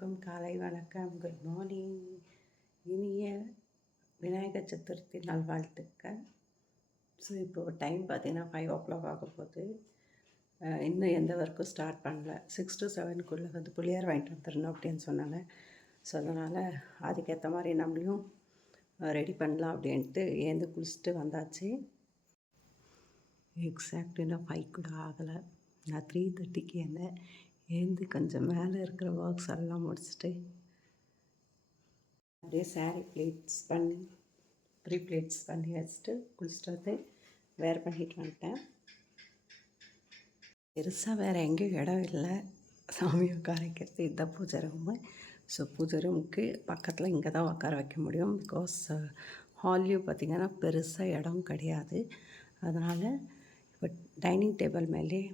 எல்லோருக்கும் காலை வணக்கம். Good morning. இனிய விநாயகர் சதுர்த்தி நல்வாழ்த்துக்கள். ஸோ இப்போது டைம் பார்த்தீங்கன்னா 5 o'clock ஆக போகுது. இன்னும் எந்த ஒர்க்கும் ஸ்டார்ட் பண்ணல. 6 to 7 வந்து புளியார் வாங்கிட்டு வந்துடணும் அப்படின்னு சொன்னாங்க. ஸோ அதனால் அதுக்கேற்ற மாதிரி நம்மளையும் ரெடி பண்ணலாம் அப்படின்ட்டு ஏந்து குளிச்சுட்டு வந்தாச்சு. எக்ஸாக்ட் இன்னும் 5 கூட ஆகலை. நான் 3:30க்கு ஏந்து கொஞ்சம் மேலே இருக்கிற ஒர்க்ஸ் எல்லாம் முடிச்சுட்டு அப்படியே சாரீ ப்ரீ ப்ளேட்ஸ் பண்ணி வச்சுட்டு குளிச்சுட்டு வந்து வேர் பண்ணிட்டு வந்துட்டேன். பெருசாக வேறு எங்கேயும் இடம் இல்லை சாமி உட்கார வைக்கிறது. இதுதான் பூஜை ரூமு. ஸோ பூஜை ரூமுக்கு பக்கத்தில் இங்கே தான் உட்கார வைக்க முடியும். பிகாஸ் ஹால்லையும் பார்த்திங்கன்னா பெருசாக இடம் கிடையாது. அதனால் இப்போ டைனிங் டேபிள் மேலே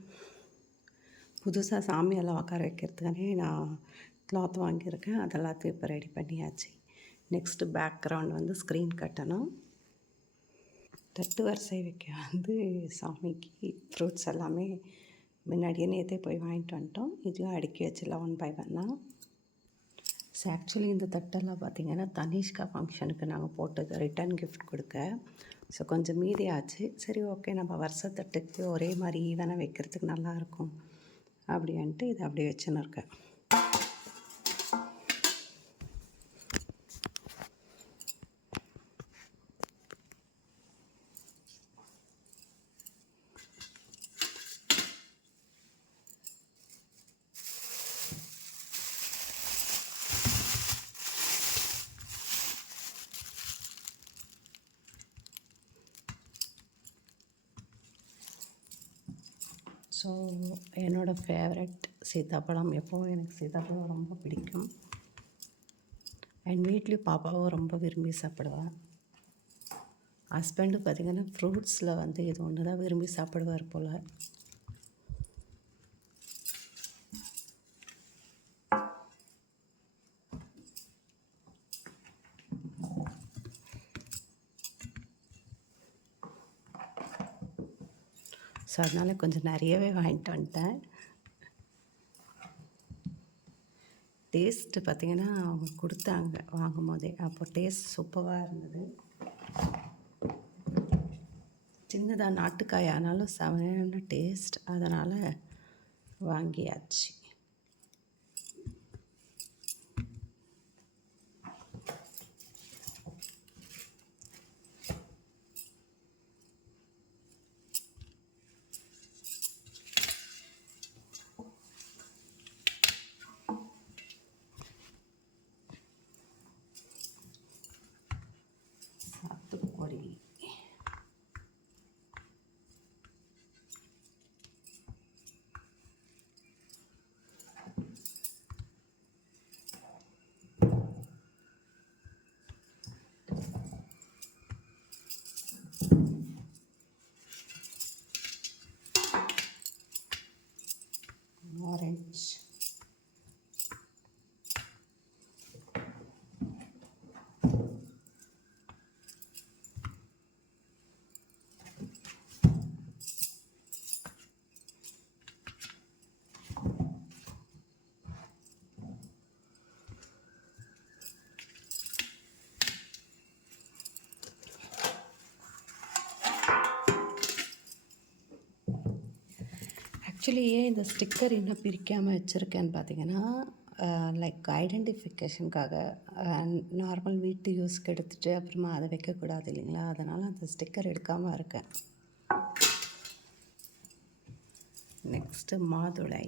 புதுசாக சாமியெல்லாம் உட்கார வைக்கிறதுக்கானே நான் கிளாத் வாங்கியிருக்கேன். அதெல்லாத்தையும் இப்போ ரெடி பண்ணியாச்சு. நெக்ஸ்ட்டு பேக்ரவுண்ட் வந்து ஸ்க்ரீன் கட்டணும். தட்டு வரிசை வைக்க சாமிக்கு ஃப்ரூட்ஸ் எல்லாமே முன்னாடியே நேற்றே போய் வாங்கிட்டு வந்துட்டோம். இதையும் அடுக்கி வச்சிடலாம் 1 by 1. ஸோ ஆக்சுவலி இந்த தட்டெல்லாம் பார்த்திங்கன்னா தனிஷ்கா ஃபங்க்ஷனுக்கு நாங்கள் போட்டது ரிட்டன் கிஃப்ட் கொடுக்க. ஸோ கொஞ்சம் மீதி ஆச்சு. சரி ஓகே, நம்ம வருஷத்தட்டுக்கு ஒரே மாதிரி ஈவனாக வைக்கிறதுக்கு நல்லாயிருக்கும் அப்படின்ட்டு இதை அப்படியே வச்சுன்னு இருக்கேன். ஸோ என்னோடய ஃபேவரட் சீத்தாப்பழம். எப்போவும் எனக்கு சீத்தாப்பழம் ரொம்ப பிடிக்கும். அண்ட் வீட்லேயும் பாப்பாவும் ரொம்ப விரும்பி சாப்பிடுவாள். ஹஸ்பண்டு பார்த்திங்கன்னா ஃப்ரூட்ஸில் வந்து இது ஒன்று தான் விரும்பி சாப்பிடுவார் போல். ஸோ அதனால் கொஞ்சம் நிறையவே வாங்கிட்டு வந்துட்டேன். டேஸ்ட்டு பார்த்திங்கன்னா அவங்க கொடுத்தாங்க வாங்கும் போதே. அப்போ டேஸ்ட் சூப்பராக இருந்தது. சின்னதாக நாட்டுக்காய் ஆனாலும் செமையான டேஸ்ட். அதனால் வாங்கியாச்சு. சாத்துக்குடி, ஆரஞ்சு, ஆக்சுவலி ஏன் இந்த ஸ்டிக்கர் இன்னும் பிரிக்காமல் வச்சுருக்கேன்னு பார்த்தீங்கன்னா, லைக் ஐடென்டிஃபிகேஷனுக்காக நார்மல் வீட்டு யூஸ்க்கு எடுத்துகிட்டு அப்புறமா அதை வைக்கக்கூடாது இல்லைங்களா. அதனால் அந்த ஸ்டிக்கர் எடுக்காமல் இருக்கேன். நெக்ஸ்ட்டு மாதுளை.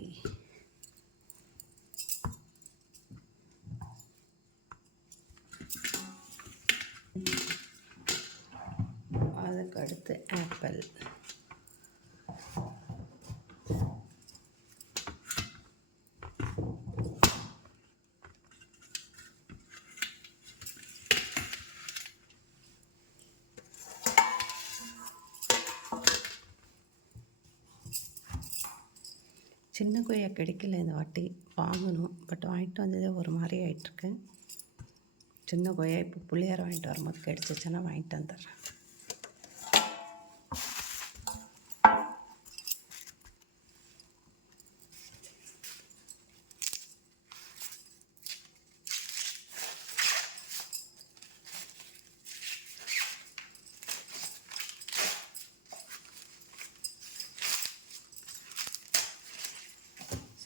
அதுக்கு அடுத்து ஆப்பிள். சின்ன கொய்யா கிடைக்கல இந்த வாட்டி, வாங்கணும். பட் வாங்கிட்டு வந்ததே ஒரு மாதிரி ஆகிட்டுருக்கு. சின்ன கொய்யா இப்போ புளியார் வாங்கிட்டு வரும்போது கிடச்சிச்சின்னா வாங்கிட்டு வந்துடுறேன்.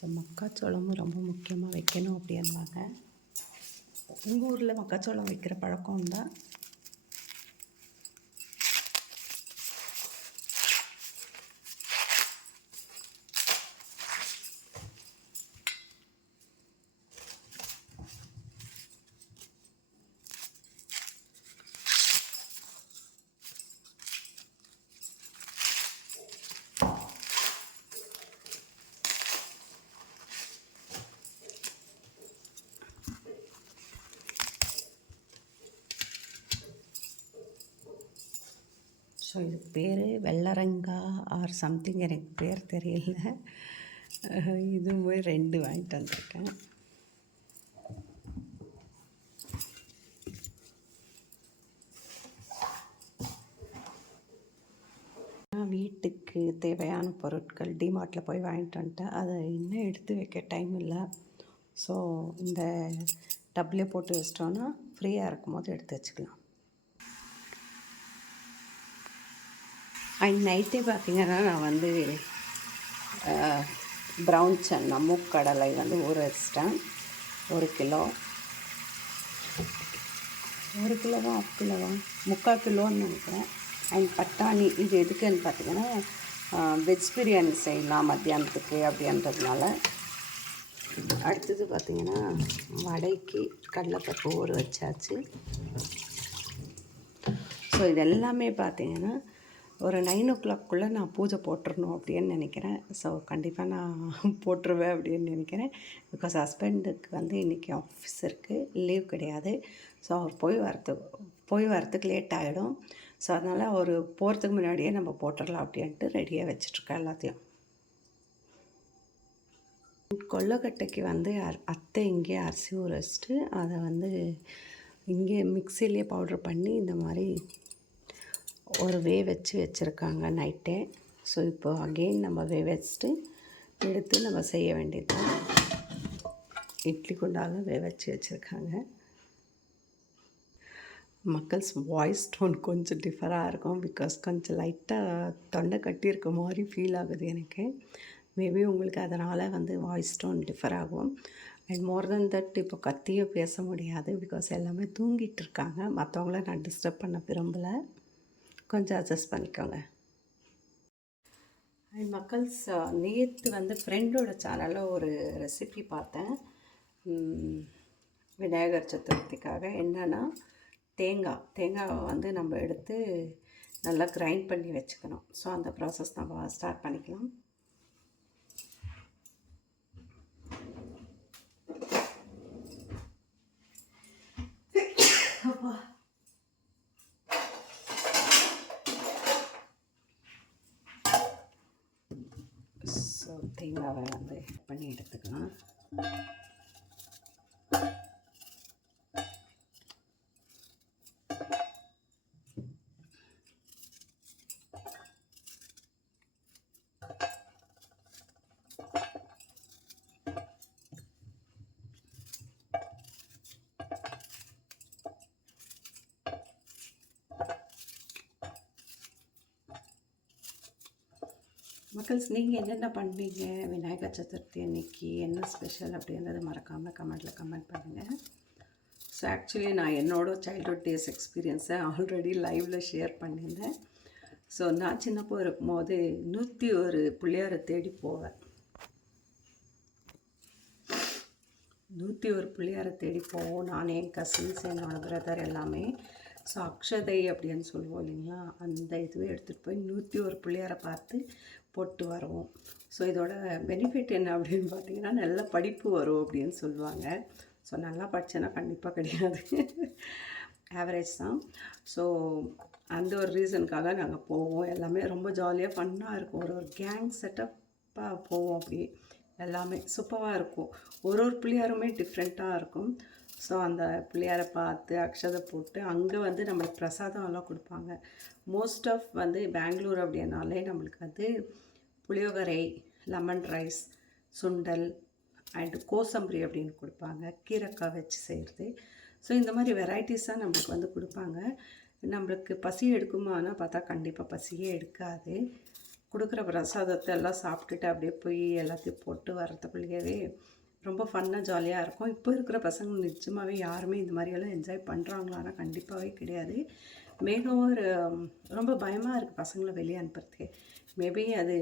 ஸோ மக்காச்சோளமும் ரொம்ப முக்கியமாக வைக்கணும் அப்படின்னாங்க. உங்கள் ஊரில் மக்காச்சோளம் வைக்கிற பழக்கம் உண்டா? ஸோ இதுக்கு பேர் வெள்ளரங்கா ஆர் சம்திங், எனக்கு பேர் தெரியல. இதுவுமே 2 வாங்கிட்டு வந்திருக்கேன். வீட்டுக்கு தேவையான பொருட்கள் டிமார்ட்டில் போய் வாங்கிட்டு வந்துட்டேன். அதை இன்னும் எடுத்து வைக்க டைம் இல்லை. ஸோ இந்த டப்லேயே போட்டு வச்சிட்டோன்னா ஃப்ரீயாக இருக்கும் போது எடுத்து வச்சுக்கலாம். அண்ட் நைட்டே பார்த்திங்கன்னா நான் வந்து ப்ரௌன் சன்னா மூக்கடலை வந்து ஊற வச்சிட்டேன். 1 கிலோ, 1 கிலோவா 1/2 கிலோவா 3/4 கிலோன்னு நினைக்கிறேன். அண்ட் பட்டாணி, இது எதுக்குன்னு பார்த்திங்கன்னா வெஜ் பிரியாணி செய்யலாம் மத்தியானத்துக்கு அப்படின்றதுனால. அடுத்தது பார்த்திங்கன்னா வடைக்கு கடலைப்பருப்பு ஊற வச்சாச்சு. ஸோ இதெல்லாமே பார்த்திங்கன்னா ஒரு 9 o'clock நான் பூஜை போட்டுடணும் அப்படின்னு நினைக்கிறேன். ஸோ கண்டிப்பாக நான் போட்டுருவேன் அப்படின்னு நினைக்கிறேன். பிகாஸ் ஹஸ்பண்டுக்கு வந்து இன்றைக்கி ஆஃபீஸ் இருக்குது, லீவ் கிடையாது. ஸோ அவர் போய் வரத்துக்கு லேட் ஆகிடும். ஸோ அதனால் அவர் போகிறதுக்கு முன்னாடியே நம்ம போட்டுடலாம் அப்படின்ட்டு ரெடியாக வச்சிட்ருக்கேன் எல்லாத்தையும். கொல்லைக்கட்டைக்கு வந்து அத்தை இங்கே அரிசி ஊற வச்சுட்டு அதை வந்து இங்கே மிக்சிலேயே பவுட்ரு பண்ணி இந்த மாதிரி ஒரு வச்சு வச்சுருக்காங்க நைட்டே. ஸோ இப்போ அகெயின் நம்ம வச்சுட்டு எடுத்து நம்ம செய்ய வேண்டியது. இட்லி குண்டாக வச்சு வச்சுருக்காங்க. மக்கள்ஸ் வாய்ஸ் டோன் கொஞ்சம் டிஃபராக இருக்கும். பிகாஸ் கொஞ்சம் லைட்டாக தொண்டை கட்டியிருக்க மாதிரி ஃபீல் ஆகுது எனக்கு. மேபி உங்களுக்கு அதனால் வந்து வாய்ஸ் டோன் டிஃபர் ஆகும். அண்ட் மோர் தென் தட் இப்போ கத்தியே பேச முடியாது. பிகாஸ் எல்லாமே தூங்கிட்டு இருக்காங்க. மற்றவங்கள நான் டிஸ்டர்ப் பண்ண விரும்பலை. கொஞ்சம் அட்ஜஸ்ட் பண்ணிக்கோங்க. அண்ட் மக்கள்ஸ், நேற்று வந்து ஃப்ரெண்டோட சேனலில் ஒரு ரெசிபி பார்த்தேன் விநாயகர் சதுர்த்திக்காக. என்னென்னா தேங்காவை வந்து நம்ம எடுத்து நல்லா கிரைண்ட் பண்ணி வச்சுக்கணும். ஸோ அந்த ப்ராசஸ் நம்ம ஸ்டார்ட் பண்ணிக்கலாம். ஸோ தேங்காவை வந்து பண்ணி எடுத்துக்கலாம். மக்கள்ஸ், நீங்கள் என்னென்ன பண்ணுவீங்க விநாயகர் சதுர்த்தி அன்னைக்கு, என்ன ஸ்பெஷல் அப்படின்றத மறக்காமல் கமெண்ட் பண்ணுங்கள். ஸோ ஆக்சுவலி நான் என்னோடய சைல்ட்ஹுட் டேஸ் எக்ஸ்பீரியன்ஸை ஆல்ரெடி லைவில் ஷேர் பண்ணியிருந்தேன். ஸோ நான் சின்னப்போ இருக்கும்போது 101 பிள்ளையாரை தேடி போவேன். 101 பிள்ளையாரை தேடி போவோம். நான், என் கசின்ஸ், என்னோட பிரதர் எல்லாமே. ஸோ அக்ஷதை அப்படின்னு சொல்லுவோம் இல்லைங்களா, அந்த இதுவே எடுத்துகிட்டு போய் 101 பிள்ளையாரை பார்த்து போட்டு வருவோம். ஸோ இதோட பெனிஃபிட் என்ன அப்படின்னு பார்த்தீங்கன்னா, நல்ல படிப்பு வரும் அப்படின்னு சொல்லுவாங்க. ஸோ நல்லா படித்தேன்னா கண்டிப்பாக கிடையாது, ஆவரேஜ் தான். ஸோ அந்த ஒரு ரீசனுக்காக நாங்கள் போவோம். எல்லாமே ரொம்ப ஜாலியாக ஃபன்னாக இருக்கும். ஒரு கேங் செட்டப்பாக போவோம். அப்படி எல்லாமே சூப்பராக இருக்கும். ஒரு பிள்ளையாருமே டிஃப்ரெண்ட்டாக இருக்கும். ஸோ அந்த பிள்ளையாரை பார்த்து அக்ஷதை போட்டு அங்கே வந்து நம்மளுக்கு பிரசாதம் எல்லாம் கொடுப்பாங்க. மோஸ்ட் ஆஃப் வந்து பெங்களூர் அப்படின்னாலே நம்மளுக்கு வந்து puliyogare, lemon rice, sundal and kosambari அப்படின்னு கொடுப்பாங்க. கீரைக்காய் வச்சு செய்கிறது. ஸோ இந்த மாதிரி வெரைட்டிஸாக நம்மளுக்கு வந்து கொடுப்பாங்க. நம்மளுக்கு பசி எடுக்குமானா பார்த்தா கண்டிப்பாக பசியே எடுக்காது. கொடுக்குற பிரசாதத்தை எல்லாம் சாப்பிட்டுட்டு அப்படியே போய் எல்லாத்தையும் போட்டு வரத்துக்குள்ளேயே ரொம்ப ஃபன்னாக ஜாலியாக இருக்கும். இப்போ இருக்கிற பசங்க நிஜமாகவே யாருமே இந்த மாதிரியெல்லாம் என்ஜாய் பண்ணுறாங்களான்னா கண்டிப்பாகவே கிடையாது. மிகவும் ரொம்ப பயமாக இருக்குது பசங்களை வெளியே அனுப்புறதுக்கே. மேபி அது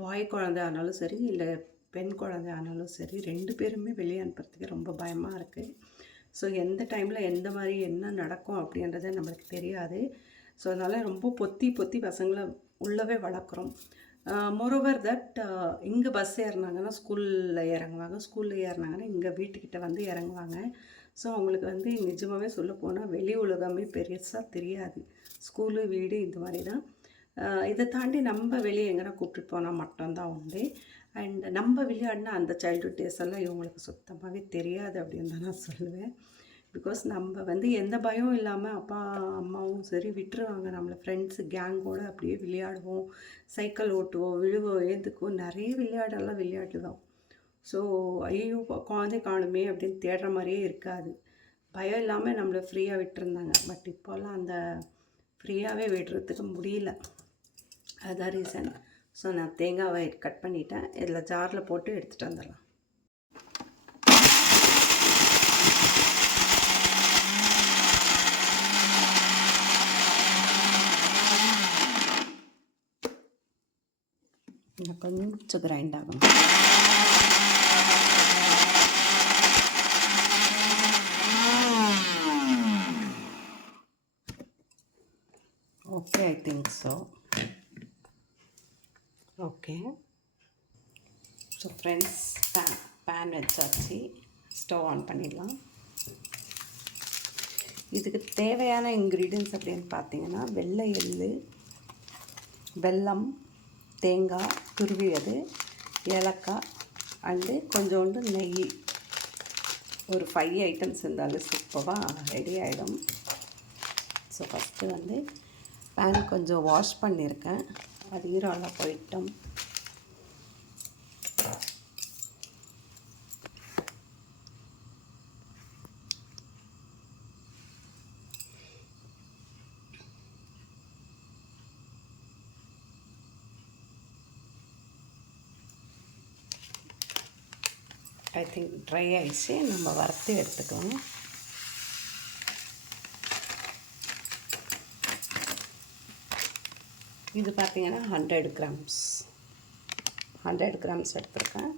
பாய் குழந்தை ஆனாலும் சரி, இல்லை பெண் குழந்தை ஆனாலும் சரி, 2 பேருமே வெளியே அனுப்புறதுக்கு ரொம்ப பயமாக இருக்குது. ஸோ எந்த டைமில் எந்த மாதிரி என்ன நடக்கும் அப்படின்றத நம்மளுக்கு தெரியாது. ஸோ அதனால் ரொம்ப பொத்தி பொத்தி பசங்களை உள்ளவே வளர்க்குறோம். மோரோவர் தட் இங்கே பஸ் ஏறினாங்கன்னா ஸ்கூலில் இறங்குவாங்க, ஸ்கூலில் ஏறினாங்கன்னா இங்கே வீட்டுக்கிட்ட வந்து இறங்குவாங்க. ஸோ அவங்களுக்கு வந்து நிஜமாகவே சொல்லப்போனால் வெளி உலகமே பெருசாக தெரியாது. ஸ்கூலு, வீடு இந்த மாதிரி தான். இதை தாண்டி நம்ம வெளியே எங்கன்னா கூப்பிட்டு போனால் மட்டும்தான் உண்டு. அண்ட் நம்ம விளையாடினா அந்த சைல்டுஹுட் டேஸ் எல்லாம் இவங்களுக்கு சுத்தமாகவே தெரியாது அப்படின்னு தான் நான் சொல்லுவேன். பிகாஸ் நம்ம வந்து எந்த பயம் இல்லாமல் அப்பா அம்மாவும் சரி விட்டுருவாங்க. நம்மளை ஃப்ரெண்ட்ஸு கேங்கோடு அப்படியே விளையாடுவோம், சைக்கிள் ஓட்டுவோம், விழுவோம், ஏந்துக்குவோம், நிறைய விளையாடெல்லாம் விளையாடுவோம். ஸோ ஐயோ குழந்தை காணுமே அப்படின்னு தேடுற மாதிரியே இருக்காது. பயம் இல்லாமல் நம்மளை ஃப்ரீயாக விட்டுருந்தாங்க. பட் இப்போல்லாம் அந்த ஃப்ரீயாகவே விடுறதுக்கு முடியல. அதுதான் ரீசன். ஸோ நான் தேங்காவை கட் பண்ணிட்டேன். இதில் ஜாரில் போட்டு எடுத்துகிட்டு வந்துடலாம். கொஞ்சம் கிரைண்ட் ஆகும். Okay, I think so. Okay, so friends, pan வச்சாச்சு. ஸ்டவ் ஆன் பண்ணிடலாம். இதுக்கு தேவையான இன்க்ரீடியன்ஸ் அப்படின்னு பார்த்தீங்கன்னா வெள்ளை எள்ளு, வெல்லம், தேங்காய் துருவியது, ஏலக்காய் அண்டு கொஞ்சோண்டு நெய். ஒரு 5 ஐட்டம்ஸ் இருந்தாலும் சூப்பராக ரெடி ஆகிடும். ஸோ ஃபஸ்ட்டு வந்து பேன் கொஞ்சம் வாஷ் பண்ணியிருக்கேன், அது ஈரம்லாம் போயிட்டோம். ஐ திங்க் ட்ரை ஆகிடுச்சு. நம்ம வறுத்து எடுத்துக்கலாம். இது பார்த்திங்கன்னா 100 கிராம்ஸ் எடுத்துருக்கேன்.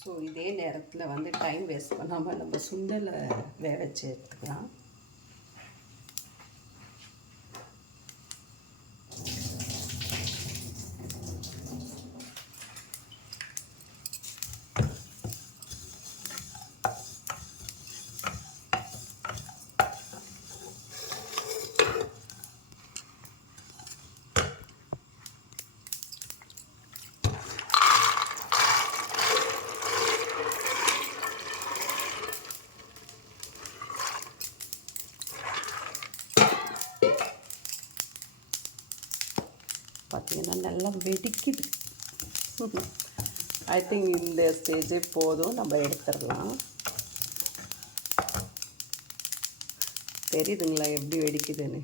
ஸோ இதே நேரத்தில் வந்து டைம் வேஸ்ட் பண்ணாமல் நம்ம சுண்டலை வேக வச்சு எடுத்துக்கலாம். பார்த்திங்கன்னா நல்லா வெடிக்குது. ஐ திங்க் இந்த ஸ்டேஜே போதும், நம்ம எடுத்துடலாம். தெரியுதுங்களா எப்படி வெடிக்குதுன்னு?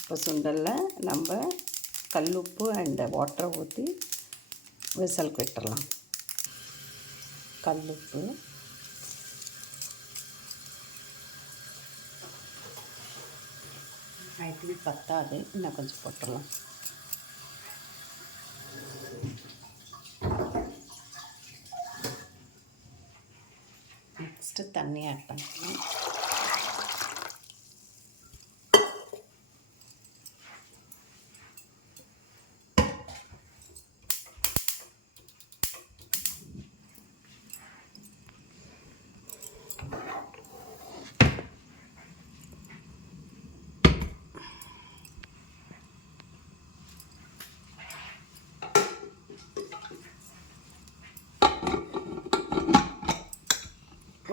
இப்போ சுண்டலில் நம்ம கல்லுப்பு அண்ட் வாட்டரை ஊற்றி விசலுக்கு விட்டுடலாம். கல்லுப்பு, ஐ திங்க் பத்தாது, இன்னும் கொஞ்சம் போட்டுடலாம்.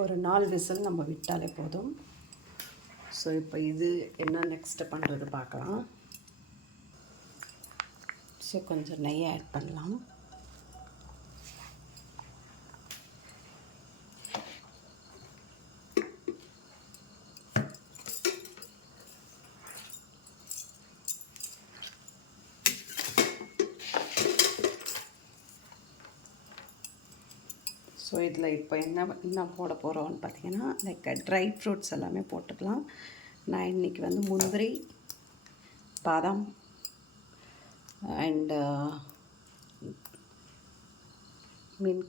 ஒரு 4 விசில் நம்ம விட்டாலே போதும். ஸோ இப்போ இது என்ன நெக்ஸ்ட்டு பண்ணுறது பார்க்கலாம். ஸோ கொஞ்சம் நெய் ஆட் பண்ணலாம். ஸோ இதில் இப்போ என்ன போட போகிறோம்னு பார்த்தீங்கன்னா, லைக் ட்ரை ஃப்ரூட்ஸ் எல்லாமே போட்டுக்கலாம். நான் இன்றைக்கி வந்து முந்திரி, பாதாம் அண்டு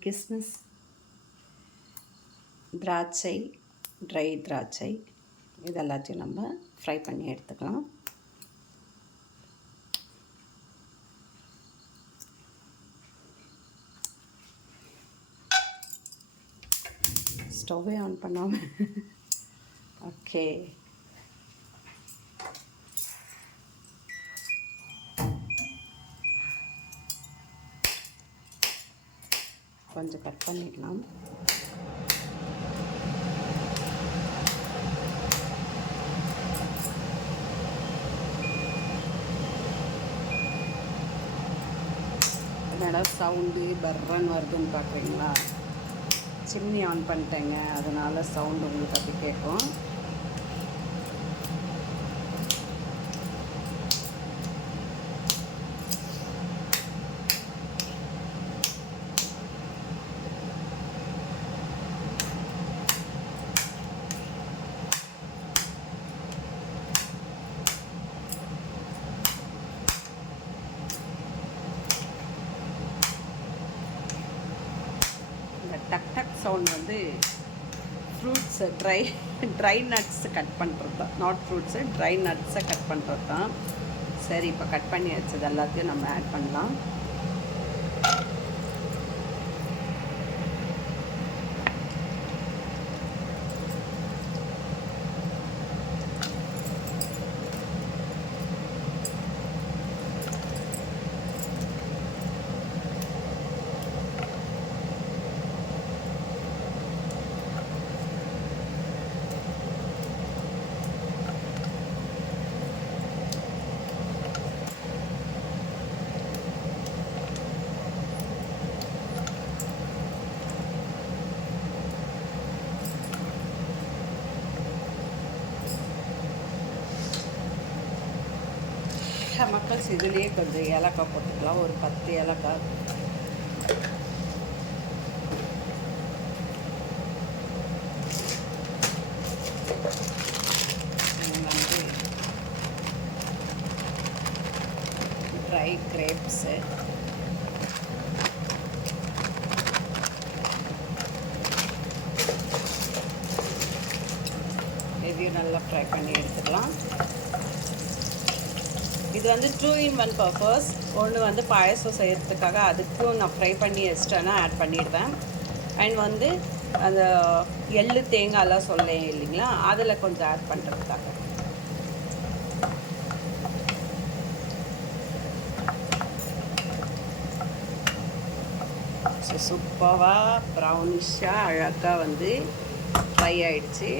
கிஸ்மிஸ், திராட்சை, ட்ரை திராட்சை இது எல்லாத்தையும் நம்ம ஃப்ரை பண்ணி எடுத்துக்கலாம். ஸ்டவ்வே ஆன் பண்ணாமல் ஓகே. கொஞ்சம் கட் பண்ணிடலாம். என்னடா சவுண்டு பர்றன்னு வருதுன்னு பார்க்குறீங்களா? சிம்னி ஆன் பண்ணிட்டேங்க, அதனால் சவுண்டு உங்களுக்கு அப்படி கேட்கும். டக் டக் சவுண்ட் வந்து ஃப்ரூட்ஸு ட்ரை நட்ஸு கட் பண்ணுறது தான், நாட் ஃப்ரூட்ஸு ட்ரை நட்ஸை கட் பண்ணுறது தான். சரி, இப்போ கட் பண்ணி வச்சது எல்லாத்தையும் நம்ம ஆட் பண்ணலாம். மக்கள்ஸ் இதுலேயே கொஞ்சம் ஏலக்காய் போட்டுக்கலாம், ஒரு 10 ஏலக்காய். வந்து ட்ரை கிரேப்ஸு, இதையும் நல்லா ஃப்ரை பண்ணி எடுத்துக்கலாம். இது வந்து 2 in 1 பர்பஸ். ஒன்று வந்து பாயசம் செய்கிறதுக்காக அதுக்கும் நான் ஃப்ரை பண்ணி எக்ஸ்ட்ரானா ஆட் பண்ணிடுவேன். அண்ட் வந்து அந்த எள்ளு தேங்காயெல்லாம் சொல்லேன் இல்லைங்களா, அதில் கொஞ்சம் ஆட் பண்ணுறதுக்காக. ஸோ சூப்பராக ப்ரௌனிஷாக அழகாக வந்து ஃப்ரை ஆகிடுச்சு.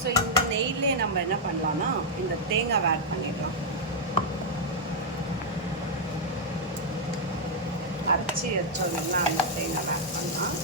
ஸோ இந்த நெய்லே நம்ம என்ன பண்ணலான்னா இந்த தேங்காய் ஆட் பண்ணிடலாம். அரைச்சி வச்சோம்னா அந்த தேங்காய் ஆட் பண்ணலாம்.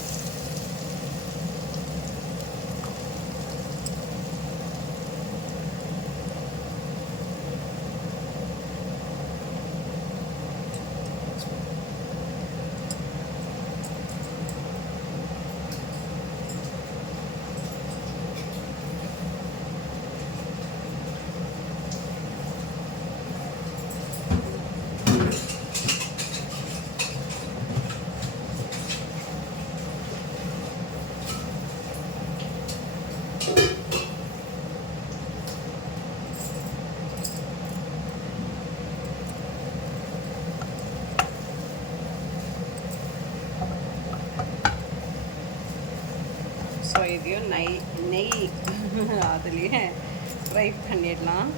இதையும் நெய் அதுலேயே ஃப்ரை பண்ணிடலாம்.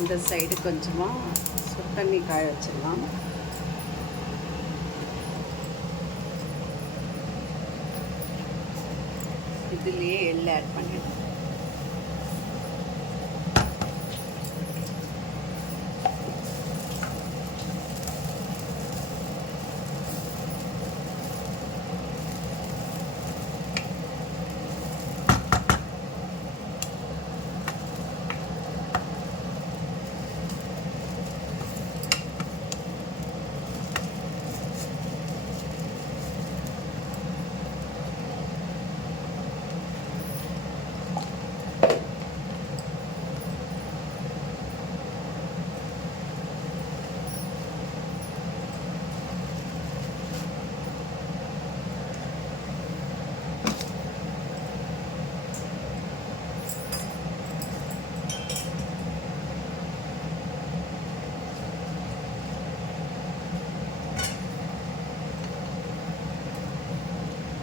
இந்த சைடு கொஞ்சமாக சுத்தண்ணி காய வச்சிடலாம். இதுலேயே எள்ளு ஆட் பண்ணிடலாம்.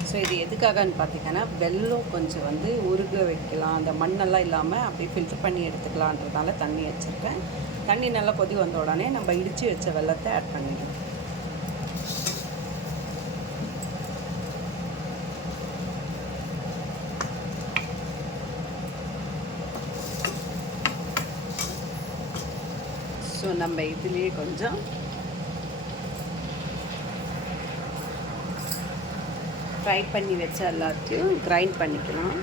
ஸோ இது எதுக்காகன்னு பார்த்தீங்கன்னா வெல்லம் கொஞ்சம் வந்து உருக வைக்கலாம், அந்த மண்ணெல்லாம் இல்லாமல் அப்படியே ஃபில்டர் பண்ணி எடுத்துக்கலான்றதுனால தண்ணி வச்சுருக்கேன். தண்ணி நல்லா கொதி வந்த உடனே நம்ம இடித்து வச்ச வெல்லத்தை ஆட் பண்ணிடுவோம். ஸோ நம்ம இதுலேயே கொஞ்சம் ஃப்ரை பண்ணி வச்ச எல்லாத்தையும் கிரைண்ட் பண்ணிக்கலாம்.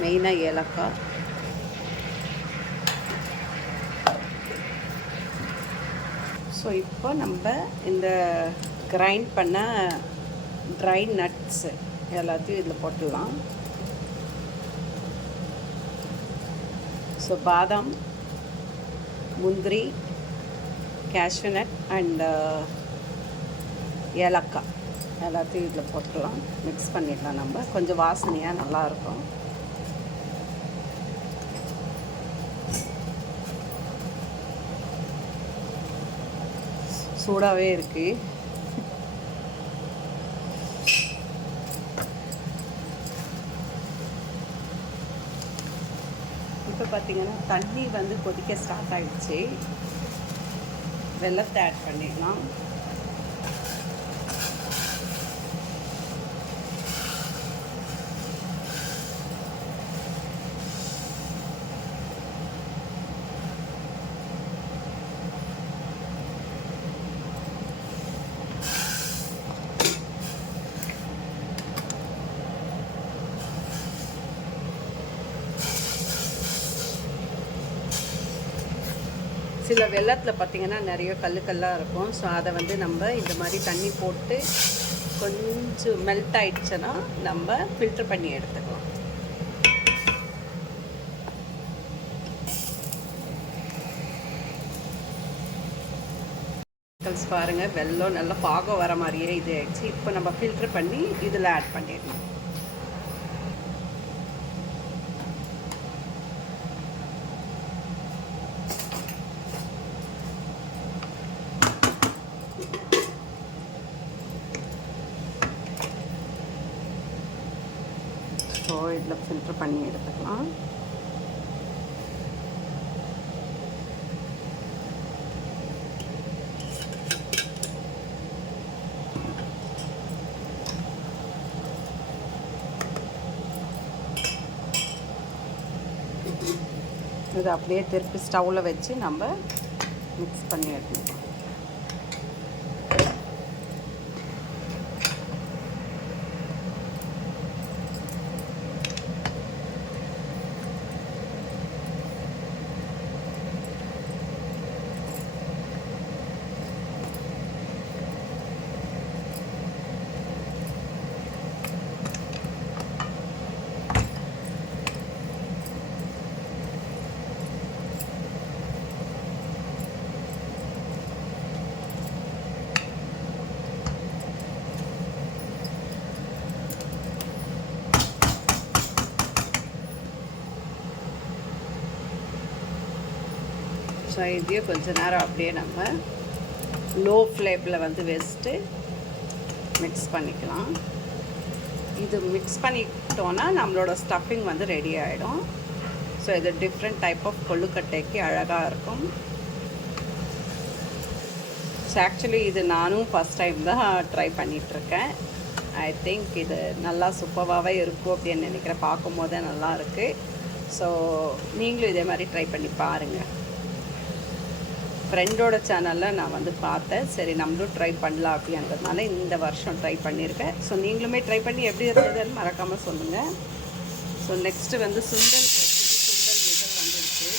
மெயினாக ஏலக்காய், ஸோ இப்போ நம்ம இந்த கிரைண்ட் பண்ண ட்ரை நட்ஸு எல்லாத்தையும் இதில் போட்டுடலாம். ஸோ பாதாம், முந்திரி, கேஷ்யூ நட் அண்ட் ஏலக்காய் எல்லாத்தையும் இதில் போட்டுடலாம். மிக்ஸ் பண்ணிடலாம். நம்ம கொஞ்சம் வாசனையாக நல்லாயிருக்கும். சூடாகவே இருக்குது. இப்போ பார்த்திங்கன்னா தண்ணி வந்து கொதிக்க ஸ்டார்ட் ஆகிடுச்சு. வெல்லத்தை ஆட் பண்ணிடலாம். சில வெல்லத்தில் பார்த்திங்கன்னா நிறைய கல்லாக இருக்கும். ஸோ அதை வந்து நம்ம இந்த மாதிரி தண்ணி போட்டு கொஞ்சம் மெல்ட் ஆகிடுச்சுன்னா நம்ம ஃபில்டர் பண்ணி எடுத்துக்கலாம். பாருங்கள், வெல்லம் நல்லா பாகம் வர மாதிரியே இது ஆயிடுச்சு. இப்போ நம்ம ஃபில்டர் பண்ணி இதில் ஆட் பண்ணிடலாம். ஸோ இதில் ஃபில்டர் பண்ணி எடுத்துக்கலாம். இது அப்படியே திருப்பி ஸ்டவ்வில் வச்சு நம்ம மிக்ஸ் பண்ணி எடுத்துக்கலாம். ஸோ இதையும் கொஞ்சம் நேரம் அப்படியே நம்ம லோ ஃப்ளேமில் வந்து வச்சுட்டு மிக்ஸ் பண்ணிக்கலாம். இது மிக்ஸ் பண்ணிட்டோன்னா நம்மளோட ஸ்டஃபிங் வந்து ரெடி ஆகிடும். ஸோ இது டிஃப்ரெண்ட் டைப் ஆஃப் கொழுக்கட்டைக்கு அழகாக இருக்கும். ஸோ ஆக்சுவலி இது நானும் ஃபஸ்ட் டைம் தான் ட்ரை பண்ணிகிட்ருக்கேன். ஐ திங்க் இது நல்லா சூப்பராகவே இருக்கும் அப்படின்னு நினைக்கிறேன். பார்க்கும் போதே நல்லா இருக்குது. ஸோ நீங்களும் இதே மாதிரி ட்ரை பண்ணி பாருங்கள். ஃப்ரெண்டோட சேனலில் நான் வந்து பார்த்தேன். சரி நம்மளும் ட்ரை பண்ணலாம் அப்படின்றதுனால இந்த வருஷம் ட்ரை பண்ணியிருக்கேன். ஸோ நீங்களுமே ட்ரை பண்ணி எப்படி இருந்ததுன்னு மறக்காமல் சொல்லுங்கள். ஸோ நெக்ஸ்ட்டு வந்து சுண்டல் விதல் வந்துருக்கு.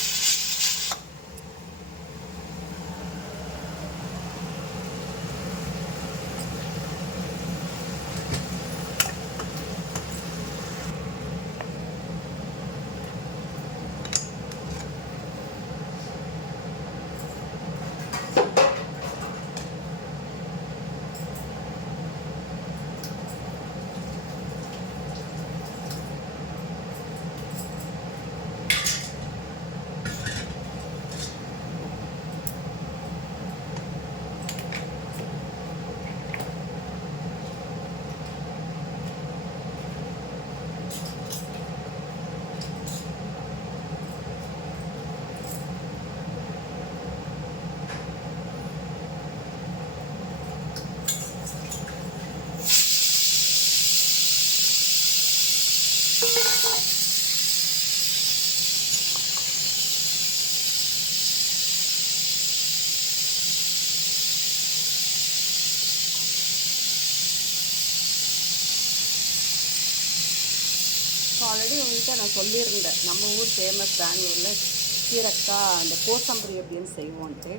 ஆல்ரெடி உங்கள்கிட்ட நான் சொல்லியிருந்தேன், நம்ம ஊர் ஃபேமஸ் பெங்களூரில் கீரைக்காய் அந்த கோசம்பரி அப்படின்னு செய்வோன்ட்டு.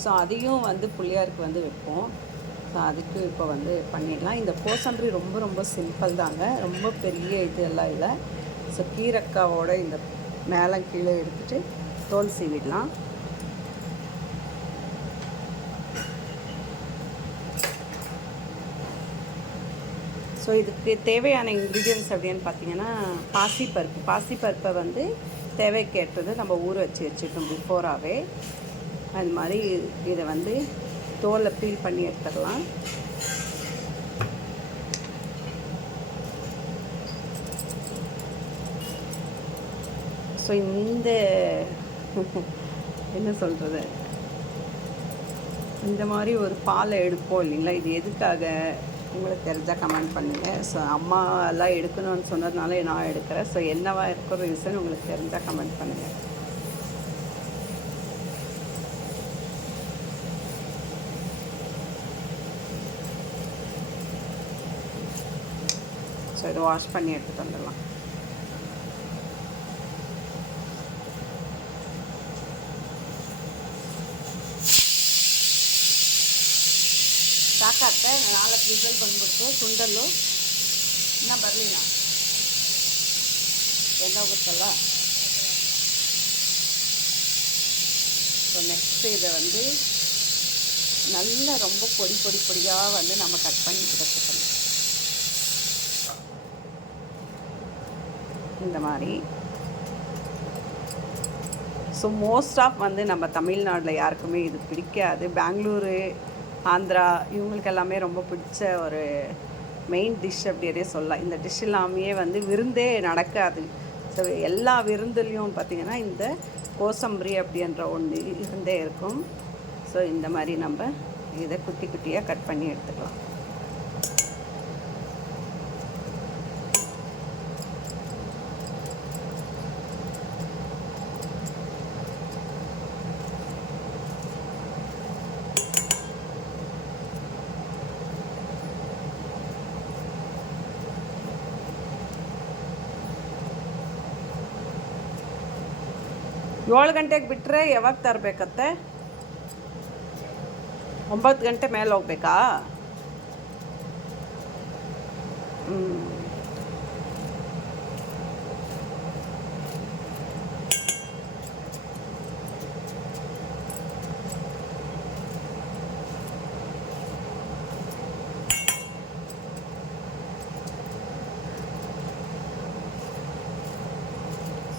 ஸோ அதையும் வந்து புளியாருக்கு வந்து வைப்போம். ஸோ அதுக்கு இப்போ வந்து பண்ணிடலாம். இந்த கோசம்பரி ரொம்ப ரொம்ப சிம்பிள் தாங்க, ரொம்ப பெரிய இது எல்லாம் இல்லை. ஸோ கீரைக்காவோட இந்த மேலே கீழே எடுத்துகிட்டு தோல் சீவிடலாம். ஸோ இதுக்கு தேவையான இன்க்ரீடியன்ட்ஸ் அப்படின்னு பார்த்தீங்கன்னா பாசிப்பருப்பை வந்து தேவைக்கேற்றது நம்ம ஊற வச்சுட்டோம் பிஃபோராகவே. அது மாதிரி இதை வந்து தோலை பீல் பண்ணி எடுத்துடலாம். ஸோ இந்த என்ன சொல்கிறது, இந்த மாதிரி ஒரு பாலை எடுப்போம் இல்லைங்களா, இது எதுக்காக உங்களுக்கு தெரிஞ்சால் கமெண்ட் பண்ணுங்கள். ஸோ அம்மா எல்லாம் எடுக்கணும்னு சொன்னதுனால நான் எடுக்கிறேன். ஸோ என்னவா இருக்கிற ரீசன் உங்களுக்கு தெரிஞ்சால் கமெண்ட் பண்ணுங்கள். ஸோ இதை வாஷ் பண்ணி எடுத்துகிட்டு வந்துடலாம். ಸಾಕಾಗ್ತದೆ. 4 ವಿಸಲ್ ಬಂದ್ಬಿಡ್ತು. ಸುಂಡಲು ಇನ್ನೂ ಬರಲಿಲ್ಲ, வெந்தோಗುತ್ತಲ್ಲ. ஸோ நெக்ஸ்ட்டு இதை வந்து நல்லா ரொம்ப பொடியாக வந்து நம்ம கட் பண்ணி எடுத்துக்கணும். இந்த மாதிரி. ஸோ மோஸ்ட் ஆஃப் வந்து நம்ம தமிழ்நாட்டில் யாருக்குமே இது பிடிக்காது. பெங்களூரு, ஆந்திரா இவங்களுக்கு எல்லாமே ரொம்ப பிடிச்ச ஒரு மெயின் டிஷ் அப்படியே சொல்லலாம். இந்த டிஷ் இல்லாமையே வந்து விருந்தே நடக்காது. ஸோ எல்லா விருந்துலேயும் பார்த்திங்கன்னா இந்த கோசம்பரி அப்படின்ற ஒன்று இருந்தே இருக்கும். ஸோ இந்த மாதிரி நம்ம இதை குட்டி குட்டியாக கட் பண்ணி எடுத்துக்கலாம். 7 ಗಂಟೆಗೆ ಬಿಟ್ಟರೆ ಯಾವಾಗ ತರಬೇಕತ್ತೆ? 9 ಗಂಟೆ ಮೇಲೆ ಹೋಗ್ಬೇಕಾ?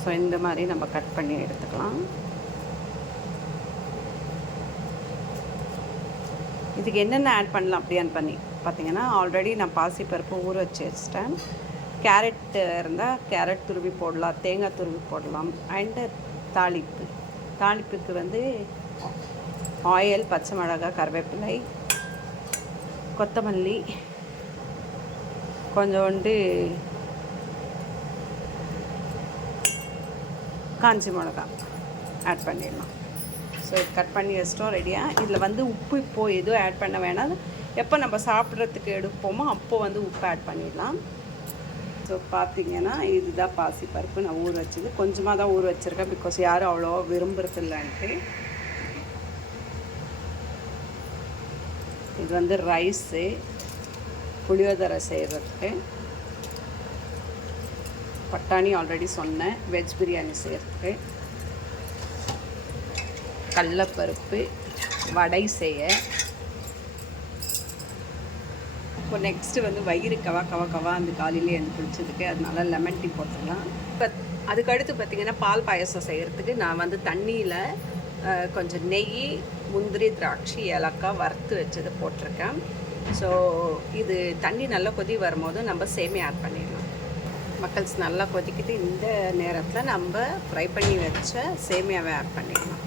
ஸோ இந்த மாதிரி நம்ம கட் பண்ணி எடுத்துக்கலாம். இதுக்கு என்னென்ன ஆட் பண்ணலாம் அப்படின்னு பார்த்தீங்கன்னா, ஆல்ரெடி நான் பாசிப்பருப்பு ஊற வச்சு வச்சிட்டேன். கேரட் இருந்தால் கேரட் துருவி போடலாம், தேங்காய் துருவி போடலாம். அண்டு தாளிப்புக்கு வந்து ஆயில், பச்சை மிளகாய், கருவேப்பிலை, கொத்தமல்லி, கொஞ்சோண்டு காஞ்சி மிளகா ஆட் பண்ணிடலாம். ஸோ இது கட் பண்ணி வச்சிட்டோம் ரெடியாக. இதில் வந்து உப்பு இப்போது எதுவும் ஆட் பண்ண வேணாம். எப்போ நம்ம சாப்பிட்றதுக்கு எடுப்போமோ அப்போது வந்து உப்பு ஆட் பண்ணிடலாம். ஸோ பார்த்திங்கன்னா இதுதான் பாசிப்பருப்பு நான் ஊற வச்சது. கொஞ்சமாக தான் ஊற வச்சுருக்கேன், பிகாஸ் யாரும் அவ்வளோவா விரும்புறது இல்லைன்ட்டு. இது வந்து ரைஸு, புளியோதரை செய்கிறதுக்கு. பட்டாணி ஆல்ரெடி சொன்னேன், வெஜ் பிரியாணி செய்கிறதுக்கு. கடலைப்பருப்பு வடை செய்ய. இப்போ நெக்ஸ்ட்டு வந்து வயிறு கவா அந்த காலையிலே எழுந்து குளிச்சதுக்கு, அதனால லெமன் டீ போட்டுடலாம். இப்போ அதுக்கடுத்து பார்த்திங்கன்னா பால் பாயசம் செய்கிறதுக்கு நான் வந்து தண்ணியில் கொஞ்சம் நெய், முந்திரி, திராட்சை, ஏலக்காய் வறுத்து வச்சது போட்டிருக்கேன். ஸோ இது தண்ணி நல்லா கொதி வரும்போது நம்ம சேமியா ஆட் பண்ணிடலாம். மக்கள்ஸ் நல்லா கொதிக்கிட்டு இந்த நேரத்தில் நம்ம ஃப்ரை பண்ணி வச்ச சேமியாவை ஆட் பண்ணிடலாம்.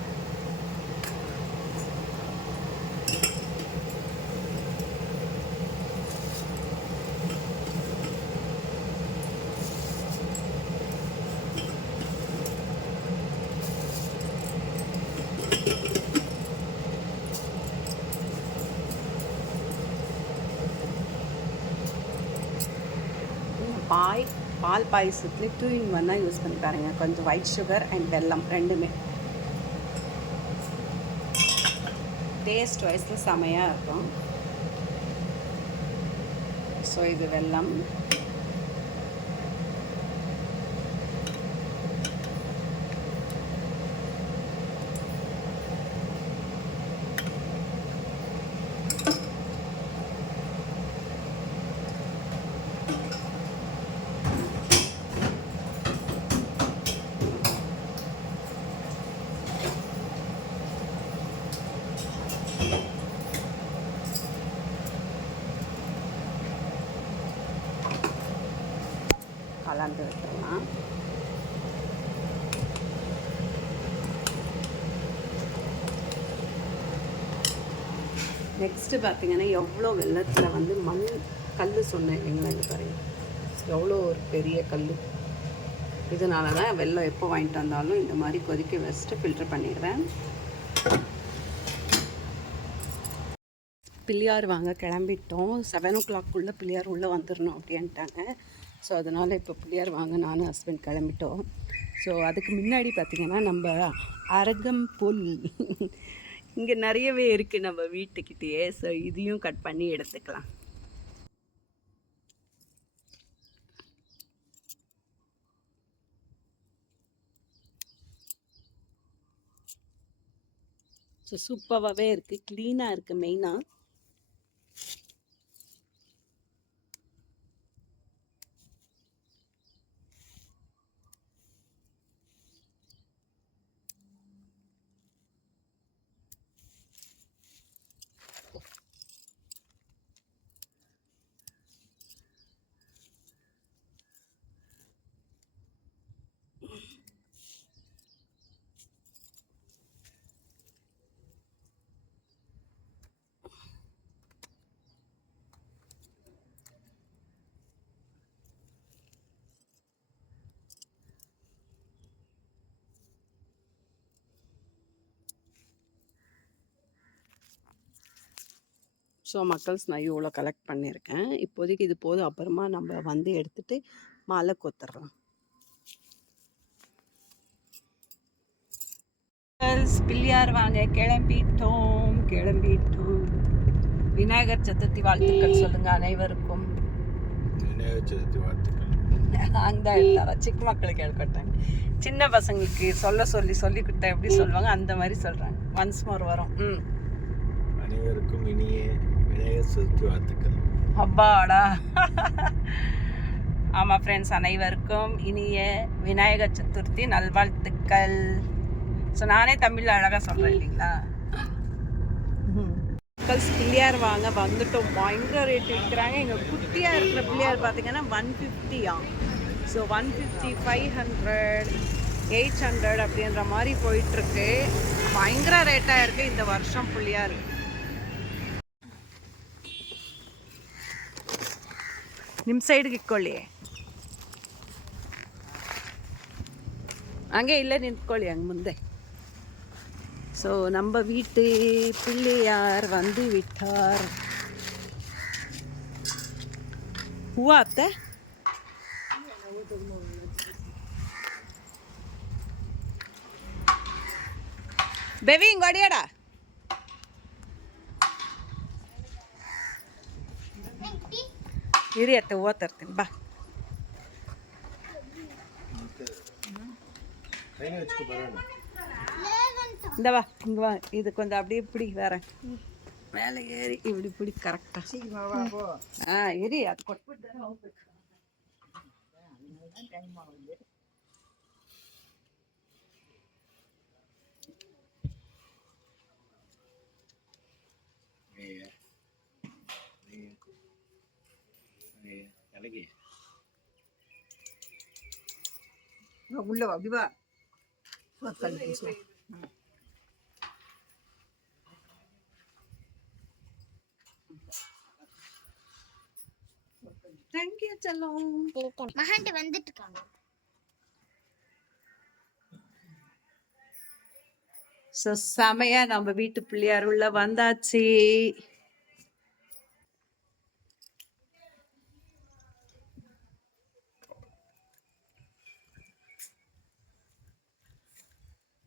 பால் பாயசத்துலேயே 2 in 1 யூஸ் பண்ணி பாருங்க. கொஞ்சம் ஒயிட் சுகர் அண்ட் வெல்லம் ரெண்டுமே டேஸ்ட் வைஸில் செமையாக இருக்கும். ஸோ இது வெல்லம். கலந்து விட்டுடலாம். நெக்ஸ்ட்டு பார்த்திங்கன்னா எவ்வளோ வெள்ளத்தில் வந்து மண் கல் சொன்னேன் இல்லைங்களா, இது பாருங்கள் எவ்வளோ ஒரு பெரிய கல். இதனால தான் வெள்ளம் எப்போ வாங்கிட்டு வந்தாலும் இந்த மாதிரி கொதிக்க வச்சுட்டு ஃபில்டர் பண்ணிடுறேன். பிள்ளையார் வாங்க கிளம்பிட்டோம். 7 o'clock பிள்ளையார் உள்ளே வந்துடணும் அப்படின்ட்டாங்க. ஸோ அதனால் இப்போ பிள்ளையார் வாங்க நானும் ஹஸ்பண்ட் கிளம்பிட்டோம். ஸோ அதுக்கு முன்னாடி பார்த்திங்கன்னா நம்ம அரகம்புல் இங்கே நிறையவே இருக்குது நம்ம வீட்டுக்கிட்டேயே. ஸோ இதையும் கட் பண்ணி எடுத்துக்கலாம். ஸோ சூப்பராகவே இருக்குது, க்ளீனாக இருக்குது. மெயினாக ஸோ மக்கள்ஸ் நான் இவ்வளோ கலெக்ட் பண்ணியிருக்கேன். இப்போதைக்கு இது போதும். அப்புறமா நம்ம வந்து எடுத்துகிட்டு மாலை கொத்துடலாம். மக்கள்ஸ் பிள்ளையார் வாங்க கிளம்பிட்டோம். விநாயகர் சதுர்த்தி வாழ்த்துக்கள் சொல்லுங்க அனைவருக்கும். விநாயகர் சதுர்த்தி வாழ்த்துக்கள். அந்த எழுத்தாரா சிக்க மக்களுக்கு எழுக்கட்டேன். சின்ன பசங்களுக்கு சொல்லி கொடுத்தா எப்படி சொல்லுவாங்க அந்த மாதிரி சொல்றாங்க. ஒன்ஸ் மோர் வரும். அனைவருக்கும் இனிய விநாயகர் சதுர்த்தி வாழ்த்துக்கள். அப்பாடா. ஆமாம் ஃப்ரெண்ட்ஸ், அனைவருக்கும் இனிய விநாயகர் சதுர்த்தி நல்வாழ்த்துக்கள். ஸோ நானே தமிழில் அழகாக சொல்கிறேன் இல்லைங்களா. பிள்ளையார் வாங்க வந்துட்டோம். பயங்கர ரேட் விற்கிறாங்க. எங்கள் குட்டியாக இருக்கிற பிள்ளையார் பார்த்தீங்கன்னா 150. ஸோ 150, 500, 800 அப்படின்ற மாதிரி போயிட்டுருக்கு. பயங்கர ரேட்டாக இருக்குது இந்த வருஷம் பிள்ளையார். ನಿಮ್ಮ ಸೈಡ್ಗೆ ಇಕ್ಕೊಳ್ಳಿ, ಹಂಗೆ ಇಲ್ಲೇ ನಿಂತ್ಕೊಳ್ಳಿ ಹಂಗೆ ಮುಂದೆ. ஸோ நம்ம வீட்டு பிள்ளையார் வந்து விட்டார். ஹூவா அத்தை? பெவி இங்கே அடியாடா. ಇರಿ ಅತ್ತೆ ಹೂವು ತರ್ತೀನಿ ಬಾ. இந்த வா இங்கே வா. இது கொஞ்சம் அப்படியே இப்படி வேற மேலே ஏறி இப்படி இப்படி கரெக்டாக. இரி அது கொட்பிட்டு உள்ள அப்படி வா. தேங்க்யூ செல்லம். மகன்ட்டு வந்துட்டு இருக்காங்க. ஸோ செமையா நம்ம வீட்டு பிள்ளையார் உள்ள வந்தாச்சு.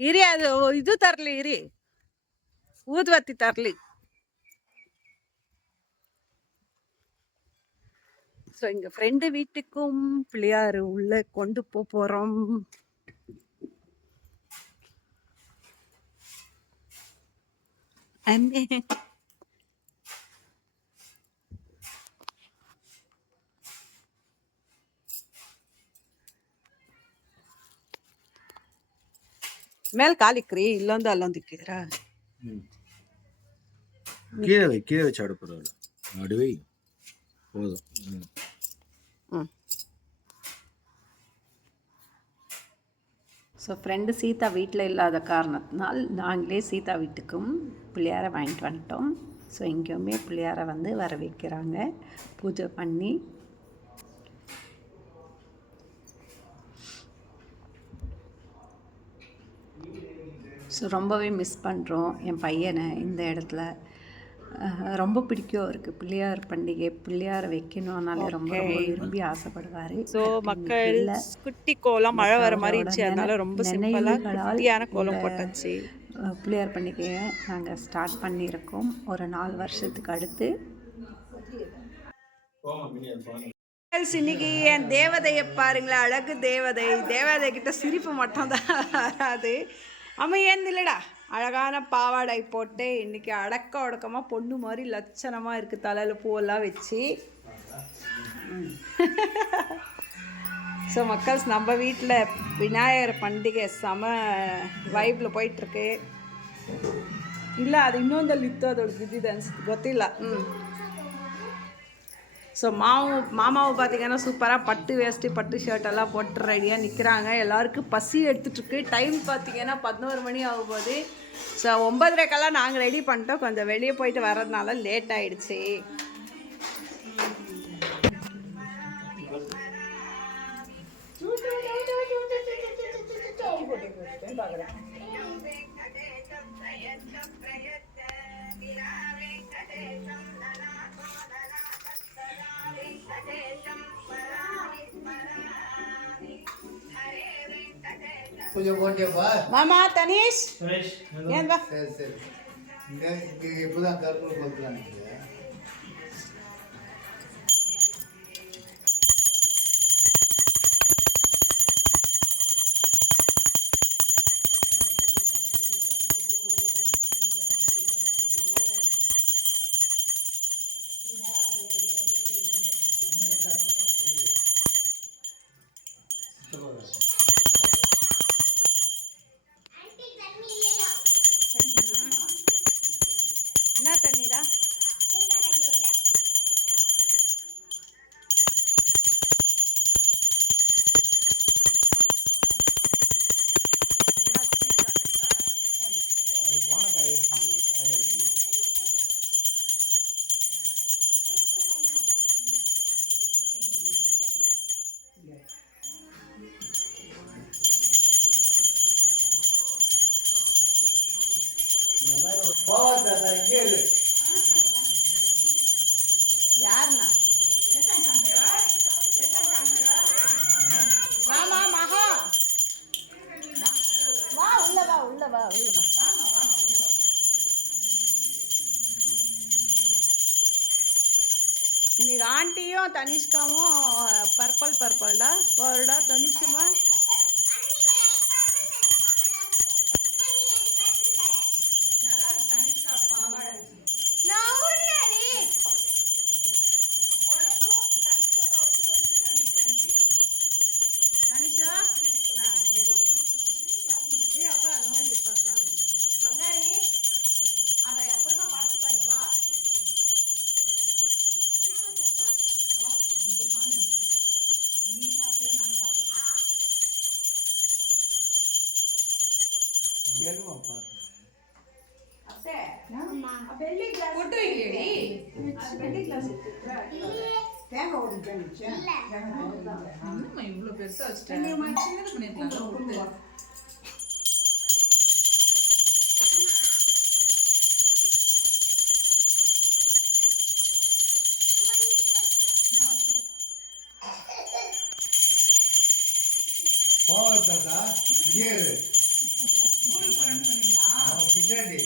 ಇರಿ ಅದು ಇದು ತರಲಿ, ಇರಿ ಊದ್ವತ್ತಿ ತರಲಿ. ஸோ எங்கள் ஃப்ரெண்டு வீட்டுக்கும் பிள்ளையார் உள்ள கொண்டு போகிறோம். ಮೇಲೆ ಕಾಲಿಕ್ರಿ, ಇಲ್ಲೊಂದು ಅಲ್ಲೊಂದು ಇಕ್ಕಿದ್ರಾ? கீழே வச்சு அடுப்புறோம். நடுவை போதும். ஸோ ஃப்ரெண்டு சீதா வீட்டில் இல்லாத காரணத்தினால் நாங்களே சீதா வீட்டுக்கும் பிள்ளையாரை வாங்கிட்டு வந்துட்டோம். ஸோ எங்கேயுமே பிள்ளையாரை வந்து வர வைக்கிறாங்க பூஜை பண்ணி. ஸோ ரொம்பவே மிஸ் பண்ணுறோம் என் பையனை. இந்த இடத்துல ரொம்ப பிடிக்கும் அவருக்கு பிள்ளையார் பண்டிகை. பிள்ளையாரை வைக்கணும்னாலே ரொம்ப விரும்பி ஆசைப்படுவார். ஸோ மக்கள் குட்டி கோலம் மழை வர மாதிரி இருந்துச்சு, அதனால ரொம்ப சிம்பிளாக கோலம் போட்டாச்சு. பிள்ளையார் பண்டிகையை நாங்கள் ஸ்டார்ட் பண்ணியிருக்கோம் ஒரு 4 வருஷத்துக்கு அடுத்து. இன்னைக்கு என் தேவதையை பாருங்களேன், அழகு தேவதை. தேவதை கிட்ட சிரிப்பு மட்டும்தான் வராது. அம்மா ஏன் இல்லைடா, அழகான பாவாடை போட்டு இன்றைக்கி அடக்க ஒடக்கமாக பொண்ணு மாதிரி லட்சணமாக இருக்குது. தலையில் பூவெல்லாம் வச்சு. ஸோ மக்கள்ஸ், நம்ம வீட்டில் விநாயகர் பண்டிகை செம வைப்பில் போயிட்டுருக்கு. ಇಲ್ಲ ಅದು ಇನ್ನೊಂದಲ್ಲಿ ಇತ್ತು, ಅದೊಳಗೆ ಬಿದ್ದಿದೆ ಅನ್ಸುತ್ತೆ, ಗೊತ್ತಿಲ್ಲ. ஸோ மாமாவை பார்த்திங்கன்னா சூப்பராக பட்டு வேஸ்ட்டு பட்டு ஷர்ட்டெல்லாம் போட்டு ரெடியாக நிற்கிறாங்க. எல்லாருக்கும் பசி எடுத்துகிட்ருக்கு. டைம் பார்த்திங்கன்னா 11 மணி ஆகும்போது. ஸோ 9:30க்கெல்லாம் நாங்கள் ரெடி பண்ணிட்டோம். கொஞ்சம் வெளியே போயிட்டு வர்றதுனால லேட் ஆகிடுச்சு. பூஜை போட்டியாப்பா? மாமா தனீஷ் ஏன் வா. சரி சரி. இங்கே இப்போதான் கருப்பு கொடுக்குறாங்க. என்ன தண்ணிடா? யாருண்ணா? வாமா மகா வா, உள்ள வா உள்ள வா உள்ள வா. இன்னைக்கு ஆண்டியும் தனிஷ்காவும் பர்பிள்டா வருடா. தனிஷ்குமா இவ்வளவு பெருசா வச்சுட்டேன். தாத்தா இங்கே பின்னாடி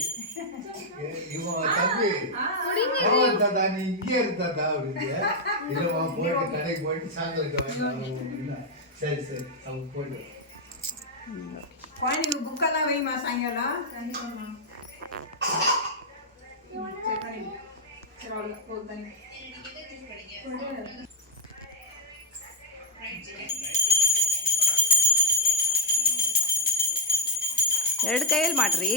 இவன் தம்பி தாத்தா நீ இங்கே இரு தாத்தா அப்படின்னு இல்லை போயிட்டு கடைக்கு போயிட்டு சாயந்தரம். சரி சரி அவங்க போயிட்டு குழந்தைங்க புக்கெல்லாம் வைமா சாயங்காலம். ಎರಡು ಕೈಯಲ್ಲಿ ಮಾಡ್ರಿ.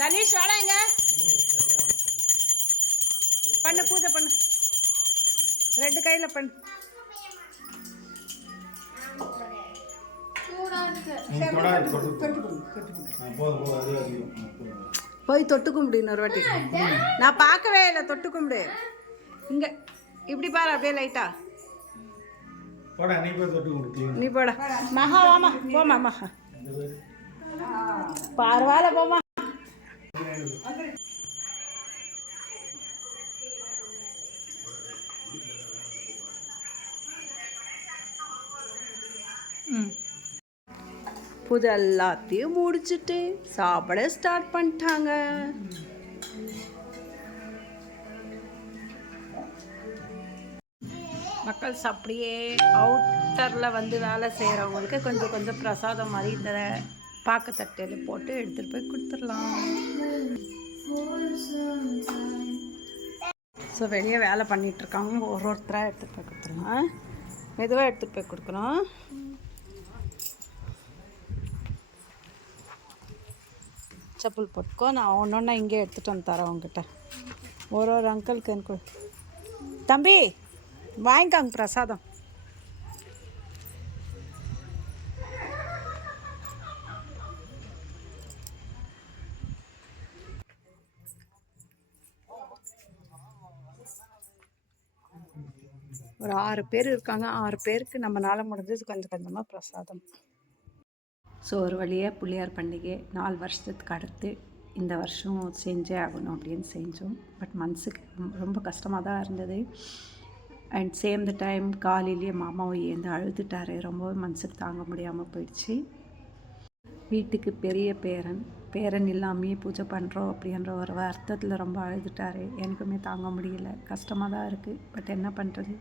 தனிஷ் வாடாங்க, பண்ணு பூஜை பண்ணு, ரெண்டு கையில பண்ணு. போய் தொட்டு கும்பிடு இன்னொரு வாட்டி. நான் பார்க்கவே இல்லை, தொட்டு கும்பிடு. இங்க இப்படி பாரு, அப்படியே லைட்டா நீ போட. மகா வாமா, போமா மகா, பரவாயில்ல போமா. பூஜை எல்லாத்தையும் முடிச்சுட்டு சாப்பிட ஸ்டார்ட் பண்ணிட்டாங்க. மக்கள் அப்படியே அவுட்டரில் வந்து வேலை செய்கிறவங்களுக்கு கொஞ்சம் கொஞ்சம் பிரசாதம் மாதிரி இந்த பாக்கத்தட்டையில் போட்டு எடுத்துகிட்டு போய் கொடுத்துடலாம். ஸோ வெளியே வேலை பண்ணிகிட்ருக்காங்க, ஒருத்தராக எடுத்துகிட்டு போய் கொடுத்துடலாம். மெதுவாக எடுத்துகிட்டு போய் கொடுக்கணும். செப்பல் போட்டுக்கோ, நான் ஒன்றொன்னா இங்கே எடுத்துகிட்டு வந்து தரேன் உங்ககிட்ட. ஒரு அங்கிளுக்கு எனக்கு தம்பி வாங்கிக்காங்க பிரசாதம். ஒரு 6 பேர் இருக்காங்க. 6 பேருக்கு நம்மளால் முடிஞ்சது கொஞ்சம் கொஞ்சமாக பிரசாதம். ஸோ ஒரு வழியாக பிள்ளையார் பண்டிகை 4 வருஷத்துக்கு அடுத்து இந்த வருஷம் செஞ்சே ஆகணும் அப்படின்னு செஞ்சோம். பட் மனசுக்கு ரொம்ப கஷ்டமாக தான் இருந்தது. அண்ட் சேம் த டைம் காலையிலேயே மாமாவும் ஏந்து அழுதுட்டார். ரொம்பவே மனசுக்கு தாங்க முடியாமல் போயிடுச்சு. வீட்டுக்கு பெரிய பேரன் இல்லாமையே பூஜை பண்ணுறோம் அப்படின்ற ஒரு அர்த்தத்தில் ரொம்ப அழுதுட்டார். எனக்குமே தாங்க முடியல, கஷ்டமாக தான் இருக்குது. பட் என்ன பண்ணுறது,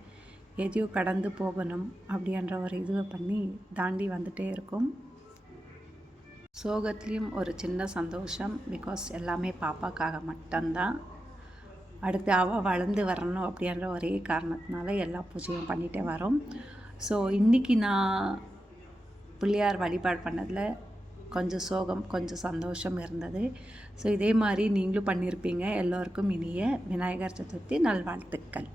எதையோ கடந்து போகணும் அப்படின்ற ஒரு இதுவை பண்ணி தாண்டி வந்துகிட்டே இருக்கும். சோகத்துலேயும் ஒரு சின்ன சந்தோஷம், பிகாஸ் எல்லாமே பாப்பாக்காக மட்டும்தான். அடுத்து அவள் வளர்ந்து வரணும் அப்படின்ற ஒரே காரணத்தினால எல்லா பூஜையும் பண்ணிகிட்டே வரோம். ஸோ இன்றைக்கி நான் பிள்ளையார் வழிபாடு பண்ணதில் கொஞ்சம் சோகம், கொஞ்சம் சந்தோஷம் இருந்தது. ஸோ இதே மாதிரி நீங்களும் பண்ணியிருப்பீங்க. எல்லோருக்கும் இனிய விநாயகர் சதுர்த்தி நல்வாழ்த்துக்கள்.